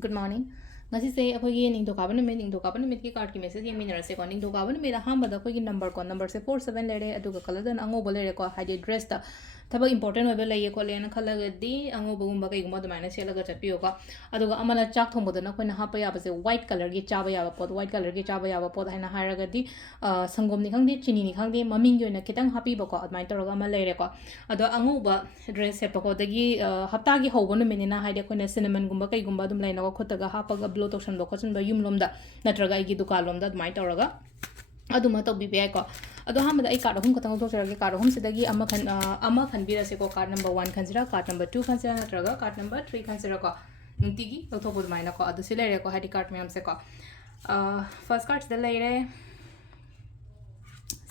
Good morning. Ngasi se akhoi ning do kabanu me ki card ki message yeng minara se ko ning do kabanu me da hamba da akhoi number se 47 lere adu ga kala dan ango bolere ko hide dress da thaba important obe lai ko le na khala ga di ango bugum ba kai gum da mana se laga chapi ko adu ga amana chak thong boda na khoi na hapa ya ba se white color gi chaba ya ba pod white color gi chaba ya ba pod haina haira ga di sangom ni khang di chini ni khang di maming yo na kitang happy ba ko admai tor ga ma lere ko adu ango ba dress se pa ko da gi hapta gi hobo no menina haide khoi na cinnamon gum ba kai gum ba dum lai na ko khota ga hapa ga blow tokshan do khochan ba yum lom da natraga ai gi dukan lom da admai tor ga aduma to bibi ko ado hamada ai card hum khatang thok sarage card hum sidagi ama khan bira se ko card number 1 khansira card number 2 khansira natraga card number 3 khansira ko nungtigi thok bod maina ko adu silere ko hadi card myam se ko first card da leire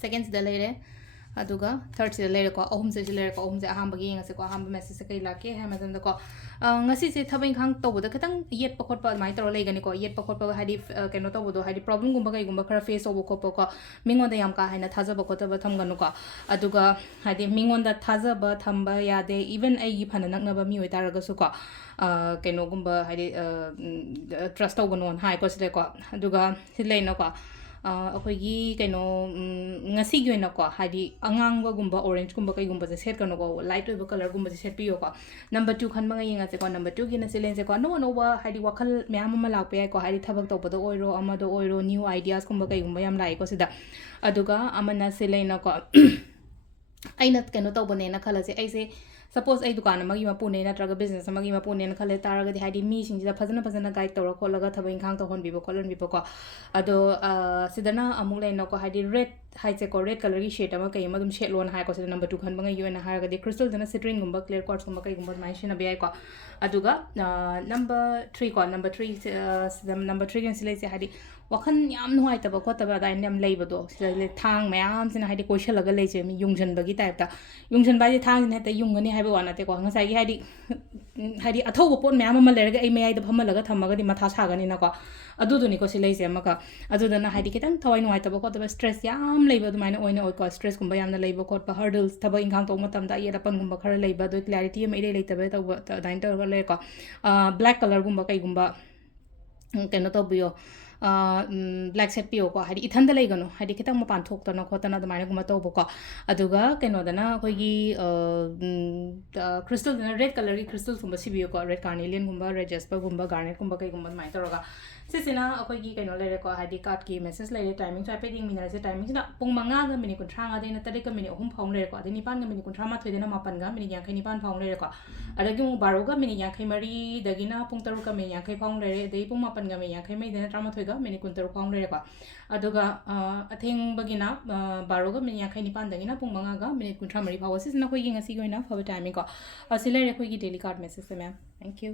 second da leire aduga third se leire ko ahum se leire ko ahum se aham bagi ngase ko aham message se kai lake ha mazam da ko ngasi se thabing khang to boda khatang yet pa khot pa mai tor lai gani ko yet pa khot pa hadi keno to bodo hadi problem gumba kai gumba khara face obo ko ko mingon da yam ka haina thaja ba ko ta ba tham ganu ko aduga hadi mingon da thaja ba thamba ya de even ai gi phana nak na ba mi oi tar ga su ko keno gumba hadi trust to ganu hai ko se ko aduga silai na ko अखोगी कनो ngasi gi na ko hadi angang ba gumba orange gumba kai gumba se set kano ko light oi color gumba se set piyo ko number 2 khan manga yenga se ko number 2 gi na silen se ko no ba hadi wakhal myam ma lak pe ko hadi thabak to bodo oiro amado oiro new ideas gumba kai gumba yam lai ko sida aduga amana silen na ko aina keno to bone na khala se ai se suppose ai dukan magi mapune na traga business magi mapune na khale taraga di hadi mi sing da phajana guide tawra kholaga thabai khang to hon bibo kholon bibo ko ado sidana amung lai no ko hadi red hai che ko red color gi shade ama kai madum shade lon hai ko sida number 2 khan bangai yu na haraga di crystal dana citrine gumba clear quartz gumba kai gumba mai shina bi ai ko aduga number 3 ko number 3 sida number 3 gen silai se hadi wakhan yam nuai ta ba ko ta ba dai nem lei ba do sida le thang mayam sina hadi ko shalaga lei che mi yungjan bagi type ta yungjan ba ji thang ne ta yung ngani hai ba wana te ko ngasai gi hadi atho bo pon mayam ma lerga ai mai da phama laga thamaga di matha sa gani na ko adu du ni ko silai se ma ka adu da na hadi kitang thawai nuai ta ba ko ta ba stress yam lei ba du mai na oina oi ko stress gumba yam na lei ba ko pa hurdles thaba inghang to matam da yera pan gumba khara lei ba do clarity ma ire lei ta ba ta dain ta ga le ko black color gumba kai gumba keno to biyo black set piyo ko hadi ithanda lei gano hadi kitang mapan thok ta na khota na da mai guma to bo ko aduga keno da na khoi gi crystal na red color gi crystal gumba sibiyo ko red carnelian gumba red jasper gumba garnet gumba kai gumba mai to ga sisina akhoi gi keno le ko hadi card ki message le timing sa pe ding minara se timing sina pung manga ga minute kun thanga de na tare ka minute hum phong le ko adi ni pan ga minute kun thama thoi de na mapan ga minute yang khai ni pan phong le ko adagi mu baro ga minute yang khai mari dagina pung taru ka minute yang khai phong le de pung mapan ga minute yang khai mai de na trama thoi ga minute kun taru phong le ko aduga atheng bagina baro ga minute yang khai ni pan dagina pung manga ga minute kun thama mari phaw sisina khoi gi ngasi go ina phaw timing ko asile re khoi gi daily card message se ma'am thank you